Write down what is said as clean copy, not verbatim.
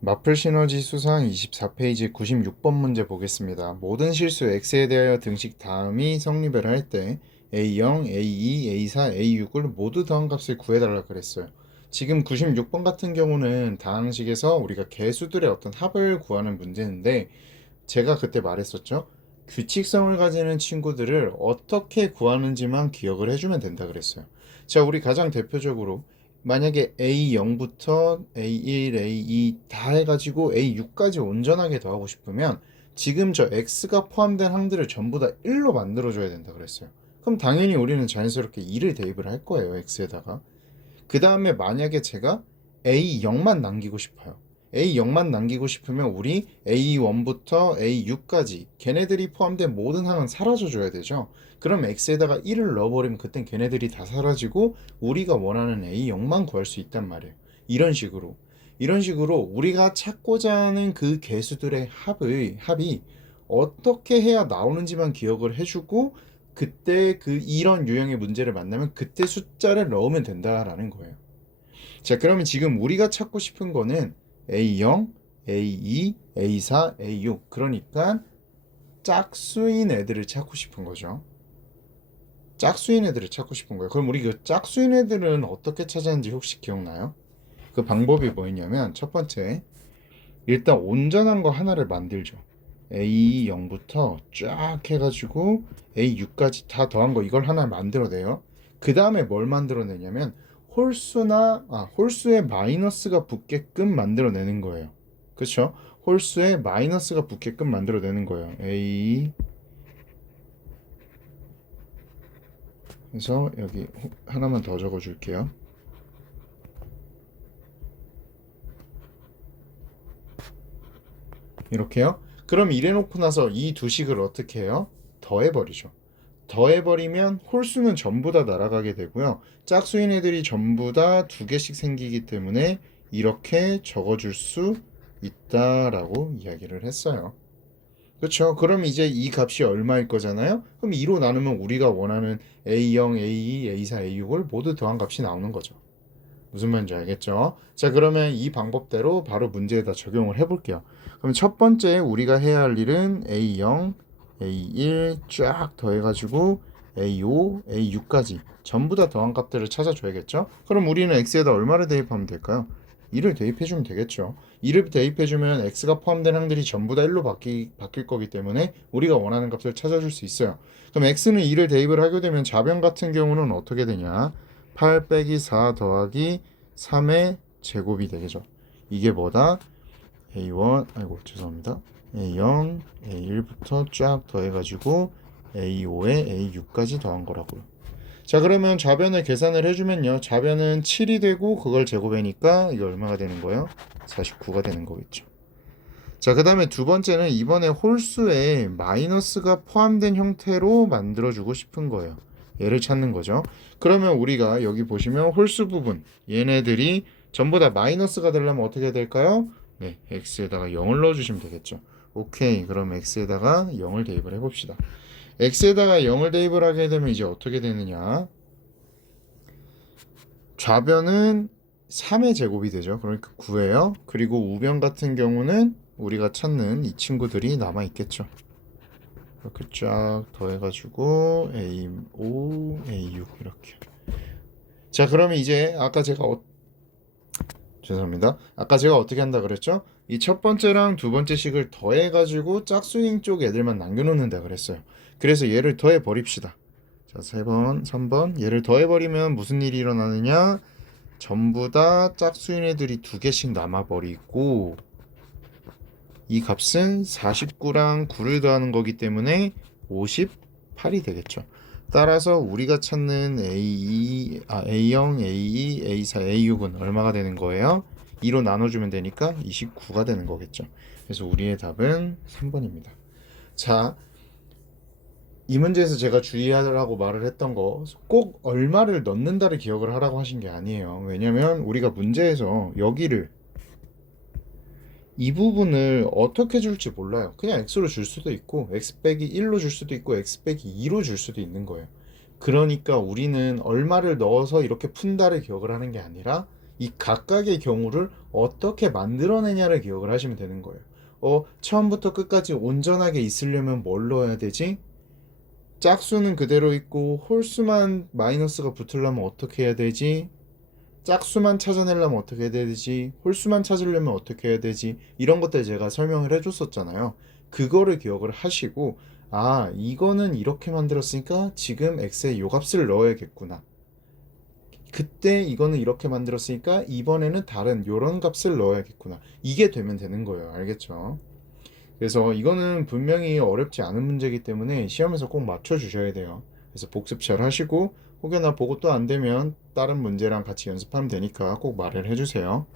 마플 시너지 수상 24페이지 96번 문제 보겠습니다. 모든 실수 x에 대하여 등식 다음이 성립을 할 때 a0, a2, a4, a6을 모두 더한 값을 구해달라 그랬어요. 지금 96번 같은 경우는 다항식에서 우리가 개수들의 어떤 합을 구하는 문제인데 제가 그때 말했었죠. 규칙성을 가지는 친구들을 어떻게 구하는지만 기억을 해주면 된다 그랬어요. 자, 우리 가장 대표적으로 만약에 A0부터 A1, A2 다 해가지고 A6까지 온전하게 더하고 싶으면 지금 저 X가 포함된 항들을 전부 다 1로 만들어줘야 된다 그랬어요. 그럼 당연히 우리는 자연스럽게 2를 대입을 할 거예요, X에다가. 그 다음에 만약에 제가 A0만 남기고 싶어요. A0만 남기고 싶으면 우리 A1부터 A6까지 걔네들이 포함된 모든 항은 사라져줘야 되죠. 그럼 X에다가 1을 넣어버리면 그땐 걔네들이 다 사라지고 우리가 원하는 A0만 구할 수 있단 말이에요. 이런 식으로 우리가 찾고자 하는 그 개수들의 합이 어떻게 해야 나오는지만 기억을 해주고 그때 그 이런 유형의 문제를 만나면 그때 숫자를 넣으면 된다라는 거예요. 자, 그러면 지금 우리가 찾고 싶은 거는 A0, A2, A4, A6. 그러니까 짝수인 애들을 찾고 싶은 거죠. 짝수인 애들을 찾고 싶은 거예요. 그럼 우리 그 짝수인 애들은 어떻게 찾았는지 혹시 기억나요? 그 방법이 뭐였냐면 첫 번째, 일단 온전한 거 하나를 만들죠. A0부터 쫙 해가지고 A6까지 다 더한 거 이걸 하나 만들어내요. 그 다음에 뭘 만들어내냐면 홀수에 마이너스가 붙게끔 만들어내는 거예요. 그렇죠? 홀수에 마이너스가 붙게끔 만들어내는 거예요. A 그래서 여기 하나만 더 적어줄게요. 이렇게요. 그럼 이래놓고 나서 이 두 식을 어떻게 해요? 더해버리죠. 더해버리면 홀수는 전부 다 날아가게 되고요. 짝수인 애들이 전부 다 두 개씩 생기기 때문에 이렇게 적어줄 수 있다라고 이야기를 했어요. 그렇죠? 그럼 이제 이 값이 얼마일 거잖아요? 그럼 2로 나누면 우리가 원하는 A0, A2, A4, A6을 모두 더한 값이 나오는 거죠. 무슨 말인지 알겠죠? 자, 그러면 이 방법대로 바로 문제에다 적용을 해볼게요. 그럼 첫 번째 우리가 해야 할 일은 A0, A1 쫙 더해가지고 A5, A6까지 전부 다 더한 값들을 찾아줘야겠죠? 그럼 우리는 X에다 얼마를 대입하면 될까요? 2를 대입해주면 되겠죠. 2를 대입해주면 X가 포함된 항들이 전부 다 1로 바뀔 거기 때문에 우리가 원하는 값을 찾아줄 수 있어요. 그럼 X는 2를 대입을 하게 되면 좌변 같은 경우는 어떻게 되냐? 8 빼기 4 더하기 3의 제곱이 되겠죠. 이게 뭐다? A1, 아이고 죄송합니다. A0, A1부터 쫙 더해가지고 A5에 A6까지 더한 거라고요. 자, 그러면 좌변을 계산을 해주면요. 좌변은 7이 되고 그걸 제곱하니까 이게 얼마가 되는 거예요? 49가 되는 거겠죠. 자, 그 다음에 두 번째는 이번에 홀수에 마이너스가 포함된 형태로 만들어주고 싶은 거예요. 얘를 찾는 거죠. 그러면 우리가 여기 보시면 홀수 부분, 얘네들이 전부 다 마이너스가 되려면 어떻게 될까요? 네, x에다가 0을 넣어주시면 되겠죠. 오케이, 그럼 x에다가 0을 대입을 해봅시다. x에다가 0을 대입을 하게 되면 이제 어떻게 되느냐? 좌변은 3의 제곱이 되죠. 그러니까 9예요. 그리고 우변 같은 경우는 우리가 찾는 이 친구들이 남아 있겠죠. 이렇게 쫙 더해가지고 A5, A6 이렇게. 자, 그러면 이제 죄송합니다. 아까 제가 어떻게 한다 그랬죠? 이 첫 번째랑 두 번째 식을 더해가지고 짝수인 쪽 애들만 남겨놓는다 그랬어요. 그래서 얘를 더해 버립시다. 자, 3번. 얘를 더해버리면 무슨 일이 일어나느냐? 전부 다 짝수인 애들이 두 개씩 남아버리고 이 값은 49랑 9를 더하는 거기 때문에 58이 되겠죠. 따라서 우리가 찾는 A0, A2, A4, A6은 얼마가 되는 거예요? 2로 나눠주면 되니까 29가 되는 거겠죠. 그래서 우리의 답은 3번입니다. 자, 이 문제에서 제가 주의하라고 말을 했던 거 꼭 얼마를 넣는다를 기억을 하라고 하신 게 아니에요. 왜냐면 우리가 문제에서 여기를 이 부분을 어떻게 줄지 몰라요. 그냥 x로 줄 수도 있고 x 빼기 1로 줄 수도 있고 x 빼기 2로 줄 수도 있는 거예요. 그러니까 우리는 얼마를 넣어서 이렇게 푼다를 기억을 하는 게 아니라 이 각각의 경우를 어떻게 만들어내냐를 기억을 하시면 되는 거예요. 처음부터 끝까지 온전하게 있으려면 뭘 넣어야 되지? 짝수는 그대로 있고 홀수만 마이너스가 붙으려면 어떻게 해야 되지? 짝수만 찾아내려면 어떻게 해야 되지? 홀수만 찾으려면 어떻게 해야 되지? 이런 것들 제가 설명을 해줬었잖아요. 그거를 기억을 하시고, 아, 이거는 이렇게 만들었으니까 지금 x에 요 값을 넣어야겠구나. 그때 이거는 이렇게 만들었으니까 이번에는 다른 요런 값을 넣어야겠구나. 이게 되면 되는 거예요. 알겠죠? 그래서 이거는 분명히 어렵지 않은 문제이기 때문에 시험에서 꼭 맞춰주셔야 돼요. 그래서 복습 잘 하시고 혹여나 보고 또 안 되면 다른 문제랑 같이 연습하면 되니까 꼭 말을 해주세요.